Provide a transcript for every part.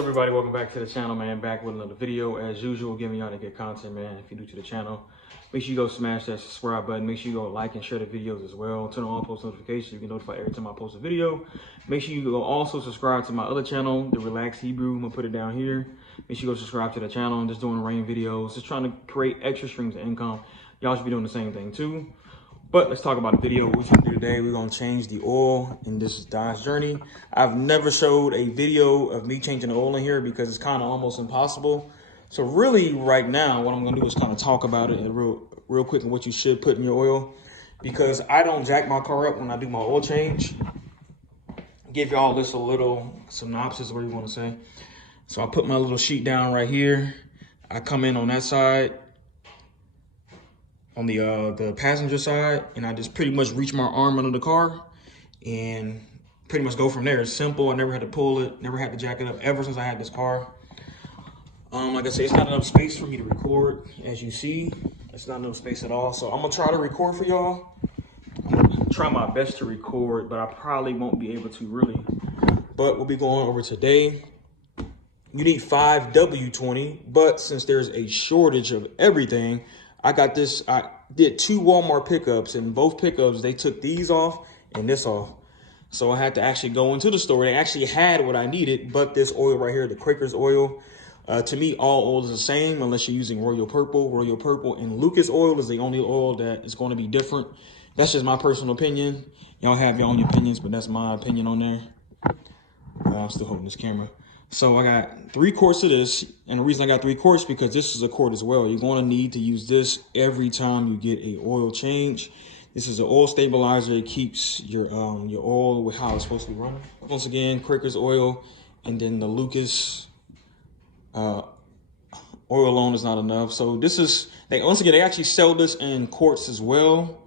up, everybody? Welcome back to the channel, man. Back with another video as usual, giving y'all the good content, man. If you're new to the channel, make sure you go smash that subscribe button. Make sure you go like and share the videos as well. Turn on all post notifications. You can notify every time I post a video. Make sure you go also subscribe to my other channel, The Relaxed Hebrew. I'm gonna put it down here. Make sure you go subscribe to the channel. I'm just doing rain videos, just trying to create extra streams of income. Y'all should be doing the same thing too. But let's talk about the video. What we're gonna do today, we're gonna change the oil in this Dodge Journey. I've never showed a video of me changing the oil in here because it's kind of almost impossible. So really right now, what I'm gonna do is kind of talk about it real quick and what you should put in your oil, because I don't jack my car up when I do my oil change. Give y'all this a little synopsis, what you wanna say. So I put my little sheet down right here. I come in on that side, on the passenger side, and I just pretty much reach my arm under the car and pretty much go from there. It's simple. I never had to pull it, never had to jack it up ever since I had this car. Like I say, it's not enough space for me to record. As you see, it's not enough space at all. So I'm gonna try to record for y'all. I'm gonna try my best to record, but I probably won't be able to really. But we'll be going over today. You need 5 W20, but since there's a shortage of everything, I got this. I did 2 Walmart pickups, and both pickups, they took these off and this off. So I had to actually go into the store. They actually had what I needed, but this oil right here, the Quaker's oil. To me, all oil is the same unless you're using Royal Purple. Royal Purple and Lucas oil is the only oil that is going to be different. That's just my personal opinion. Y'all have your own opinions, but that's my opinion on there. I'm still holding this camera. So I got 3 quarts of this, and the reason I got 3 quarts because this is a quart as well. You're going to need to use this every time you get a oil change. This is an oil stabilizer. It keeps your oil with how it's supposed to be running. Once again, Quaker's oil, and then the Lucas oil alone is not enough. So this is, once again, they actually sell this in quarts as well.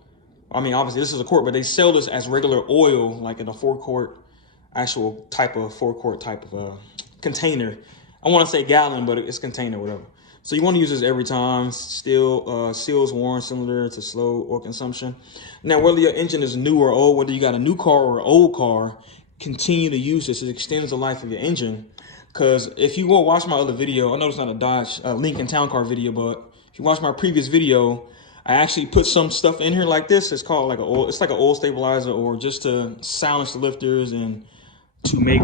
I mean, obviously this is a quart, but they sell this as regular oil, like in a 4-quart, actual type of 4-quart type of container. I want to say gallon, but it's container, whatever. So you want to use this every time. Still, seals worn, similar to slow oil consumption. Now, whether your engine is new or old, whether you got a new car or an old car, continue to use this. It extends the life of your engine. Because if you go watch my other video, I know it's not a Dodge Lincoln Town Car video, but if you watch my previous video, I actually put some stuff in here like this. It's called like it's like an oil stabilizer, or just to silence the lifters and to make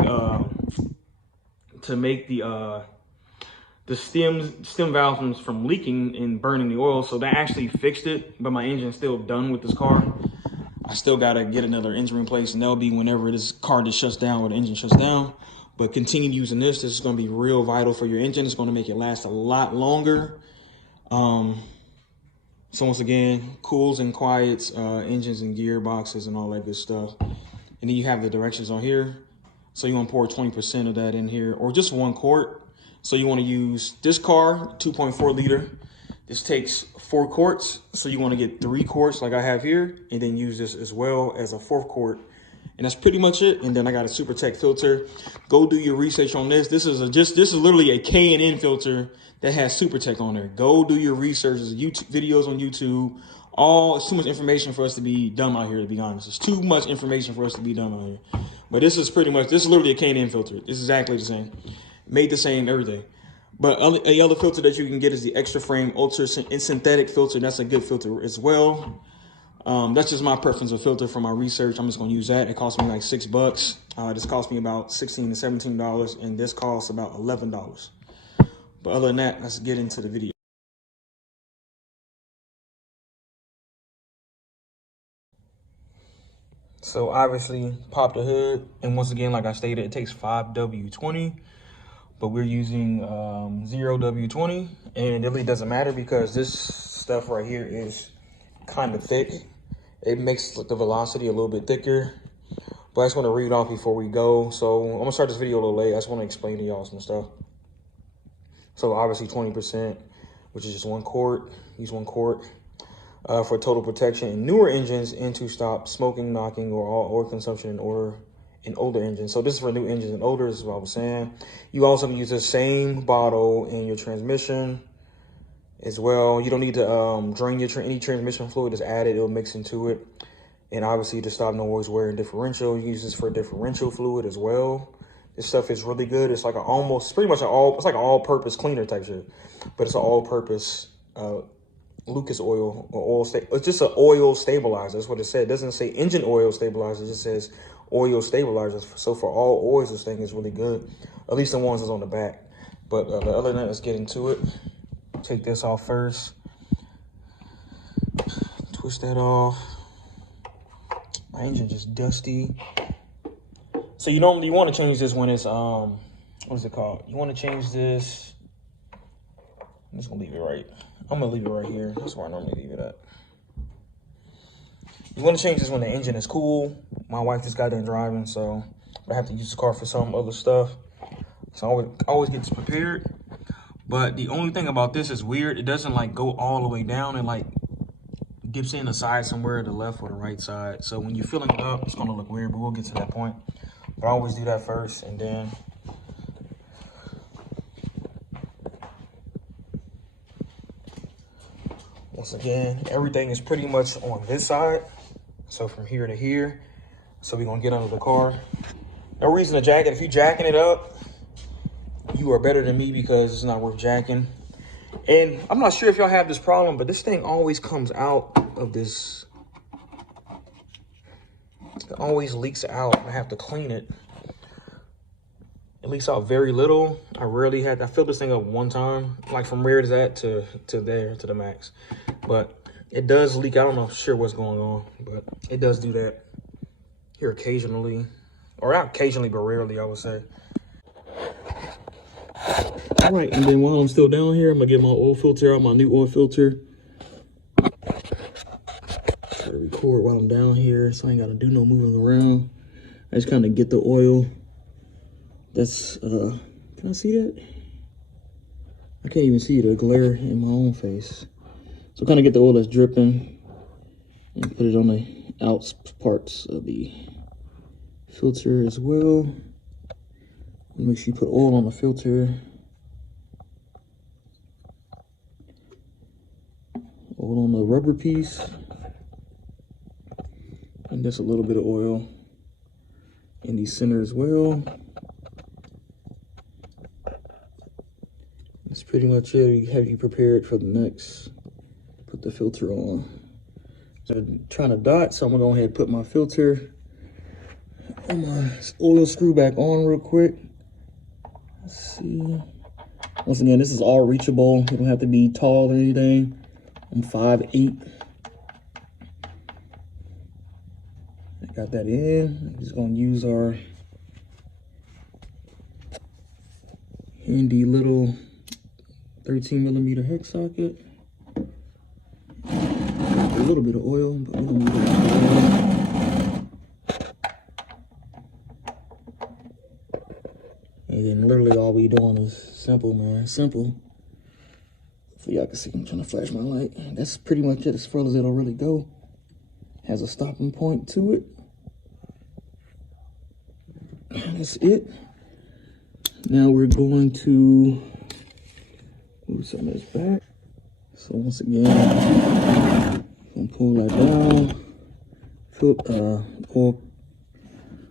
the stem valves from leaking and burning the oil. So that actually fixed it, but my engine's still done with this car. I still gotta get another engine replaced, and that'll be whenever this car just shuts down or the engine shuts down. But continue using this. This is gonna be real vital for your engine. It's gonna make it last a lot longer. So once again, cools and quiets, engines and gearboxes and all that good stuff. And then you have the directions on here. So you want to pour 20% of that in here, or just 1 quart. So you want to use this car, 2.4 liter. This takes 4 quarts. So you want to get 3 quarts like I have here, and then use this as well as a 4th quart. And that's pretty much it. And then I got a SuperTech filter. Go do your research on this. This is literally a K&N filter that has SuperTech on there. Go do your research. There's YouTube videos on YouTube. It's too much information for us to be dumb out here, to be honest. It's too much information for us to be dumb out here. But this is literally a K&N filter. It's exactly the same. Made the same, everything. But the other filter that you can get is the Extra Frame Ultra Synthetic filter. That's a good filter as well. That's just my preference of filter for my research. I'm just going to use that. It cost me like $6. This cost me about $16 to $17, and this costs about $11. But other than that, let's get into the video. So obviously pop the hood, and once again, like I stated, it takes 5 W20, but we're using 0 W20, and it really doesn't matter because this stuff right here is kind of thick. It makes the velocity a little bit thicker, but I just want to read off before we go. So I'm gonna start this video a little late. I just want to explain to y'all some stuff. So obviously 20%, which is just 1 quart. Use 1 quart. For total protection in newer engines and to stop smoking, knocking, or all oil consumption in older engines. So this is for new engines and older, this is what I was saying. You also can use the same bottle in your transmission as well. You don't need to drain any transmission fluid, just add it, it'll mix into it. And obviously to stop noise wear and differential, you use this for differential fluid as well. This stuff is really good. It's like pretty much it's like an all-purpose cleaner type shit, but it's an all-purpose Lucas oil or it's just an oil stabilizer. That's what it said. It doesn't say engine oil stabilizer. It just says oil stabilizer. So for all oils, this thing is really good. At least the ones that's on the back. But other than that, let's get into it. Take this off first. Twist that off. My engine just dusty. So you want to change this when it's what is it called? You want to change this. I'm just gonna leave it right. I'm gonna leave it right here. That's where I normally leave it at. You want to change this when the engine is cool. My wife just got done driving, so I have to use the car for some other stuff. So I always get this prepared. But the only thing about this is weird. It doesn't like go all the way down and like dips in the side somewhere, the left or the right side. So when you're filling it up, it's gonna look weird, but we'll get to that point. But I always do that first, and then once again, everything is pretty much on this side. So from here to here. So we're gonna get under the car. No reason to jack it. If you're jacking it up, you are better than me because it's not worth jacking. And I'm not sure if y'all have this problem, but this thing always comes out of this. It always leaks out. I have to clean it. It leaks out very little. I filled this thing up one time, like from where it's at to there, to the max. But it does leak. I don't know sure what's going on, but it does do that here occasionally. Or not occasionally, but rarely, I would say. All right, and then while I'm still down here, I'm gonna get my oil filter out, my new oil filter. Try to record while I'm down here, so I ain't gotta do no moving around. I just kind of get the oil. That's, can I see that? I can't even see the glare in my own face. So kind of get the oil that's dripping and put it on the outs parts of the filter as well. Make sure you put oil on the filter. Oil on the rubber piece. And just a little bit of oil in the center as well. That's pretty much it. We have you prepared for the next. Put the filter on. So I'm trying to dot, so I'm gonna go ahead and put my filter and my oil screw back on real quick. Let's see. Once again, this is all reachable. You don't have to be tall or anything. I'm 5'8". I got that in. I'm just gonna use our handy little 13mm hex socket. A little bit of oil, but we don't need oil. And then literally all we doing is simple, man. Simple. So y'all can see I'm trying to flash my light. That's pretty much it as far as it'll really go. Has a stopping point to it. That's it. Now we're going to move some of this back. So once again, I'm gonna pull that down. Oil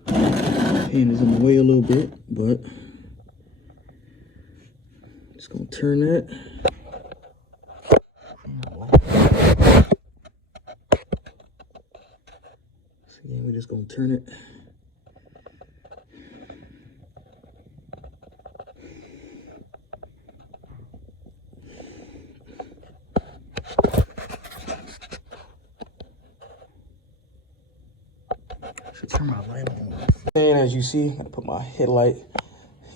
pan is in the way a little bit, but just gonna turn that. So again, we're just gonna turn it. Should turn my light on. And as you see, I put my headlight.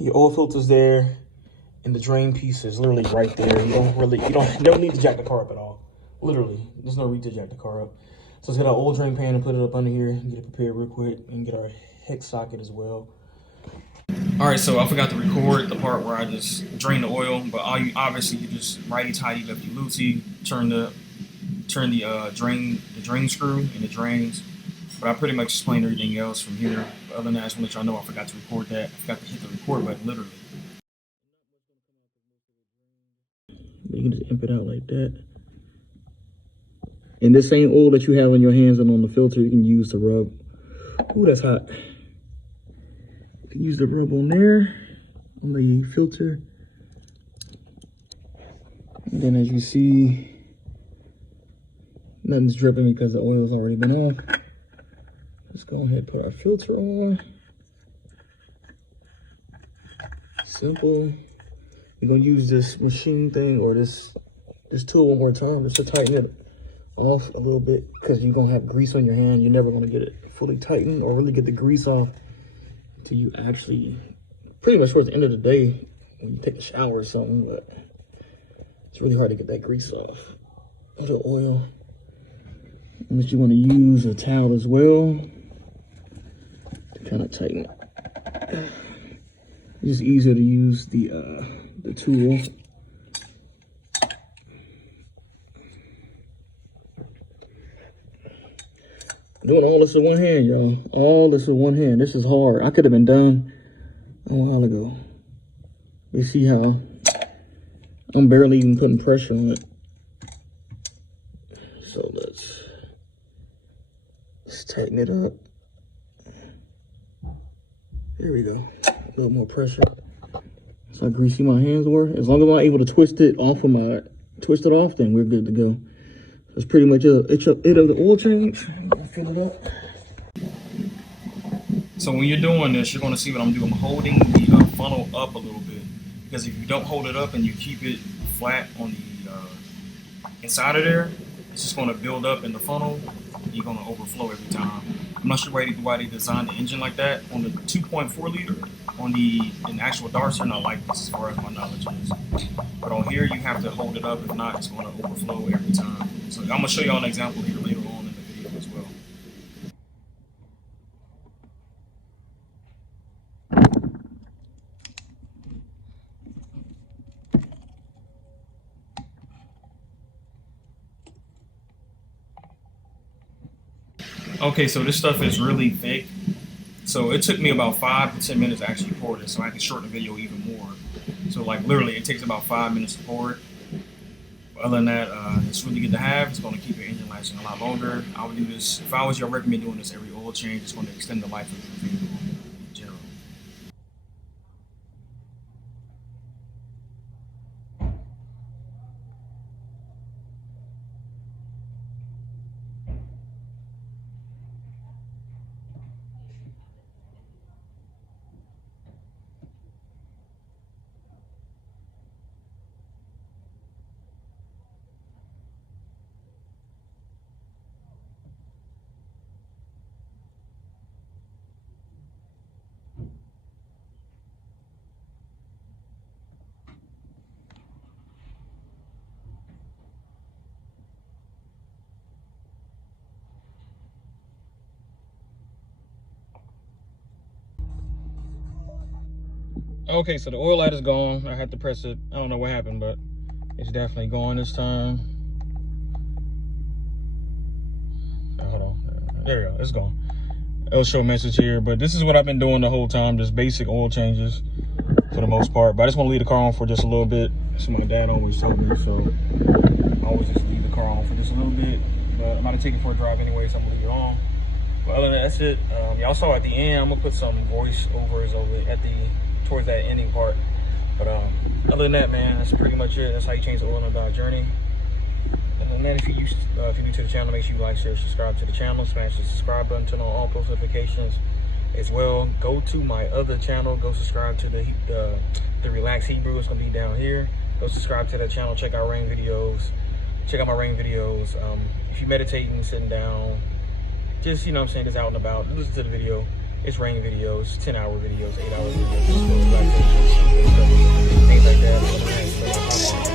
Your oil filter's there, and the drain piece is literally right there. You don't need to jack the car up at all. Literally, there's no need to jack the car up. So let's get our oil drain pan and put it up under here, get it prepared real quick, and get our hex socket as well. All right, so I forgot to record the part where I just drain the oil, but obviously you just righty tighty, lefty loosey, turn the drain screw and it drains. But I pretty much explained everything else from here. But other than that, I just want to let y'all know I forgot to record that. I forgot to hit the record button, literally. You can just imp it out like that. And this same oil that you have on your hands and on the filter, you can use to rub. Ooh, that's hot. Use the rub on there, on the filter. And then as you see, nothing's dripping because the oil's already been off. Let's go ahead and put our filter on. Simple. We're gonna use this machine thing or this tool one more time just to tighten it off a little bit, because you're gonna have grease on your hand. You're never gonna get it fully tightened or really get the grease off until you actually, pretty much towards the end of the day when you take a shower or something. But it's really hard to get that grease off of the oil. Unless you want to use a towel as well to kind of tighten it. It's just easier to use the tool. Doing all this with one hand, y'all. All this with one hand. This is hard. I could have been done a while ago. You see how I'm barely even putting pressure on it. So let's tighten it up. There we go. A little more pressure. So how greasy my hands were. As long as I'm able to twist it off, then we're good to go. That's pretty much it of the oil change. I'm gonna fill it up. So when you're doing this, you're gonna see what I'm doing. I'm holding the funnel up a little bit, because if you don't hold it up and you keep it flat on the inside of there, it's just gonna build up in the funnel. And you're gonna overflow every time. I'm not sure why they designed the engine like that. On the 2.4 liter, on the actual Darts are not like this as far as my knowledge is. But on here, you have to hold it up. If not, it's gonna overflow every time. So I'm gonna show y'all an example here later on in the video as well. Okay, so this stuff is really thick. So it took me about 5 to 10 minutes to actually pour this, so I had to shorten the video even more. So like literally, it takes about 5 minutes to pour it. Other than that, it's really good to have. It's going to keep your engine lasting a lot longer. I would do this, if I was you, I recommend doing this every oil change. It's going to extend the life of your vehicle in general. Okay, so the oil light is gone. I had to press it. I don't know what happened, but it's definitely gone this time. Hold on. There you go. It's gone. It'll show a message here, but this is what I've been doing the whole time. Just basic oil changes for the most part. But I just want to leave the car on for just a little bit. That's what my dad always told me. So I always just leave the car on for just a little bit. But I'm about to take it for a drive anyway, so I'm going to leave it on. But other than that, that's it. Y'all saw at the end, I'm going to put some voiceovers over at towards that ending part. But other than that, man, that's pretty much it. That's how you change the oil in a Dodge Journey. And then if you're new to the channel, make sure you like, share, subscribe to the channel. Smash the subscribe button, turn on all post notifications as well. Go to my other channel. Go subscribe to the Relax Hebrew. It's gonna be down here. Go subscribe to that channel. Check out rain videos. Check out my rain videos. If you're meditating, sitting down, just, you know what I'm saying, just out and about, listen to the video. It's rain videos, 10-hour videos, 8-hour videos, just for relaxation, things like that.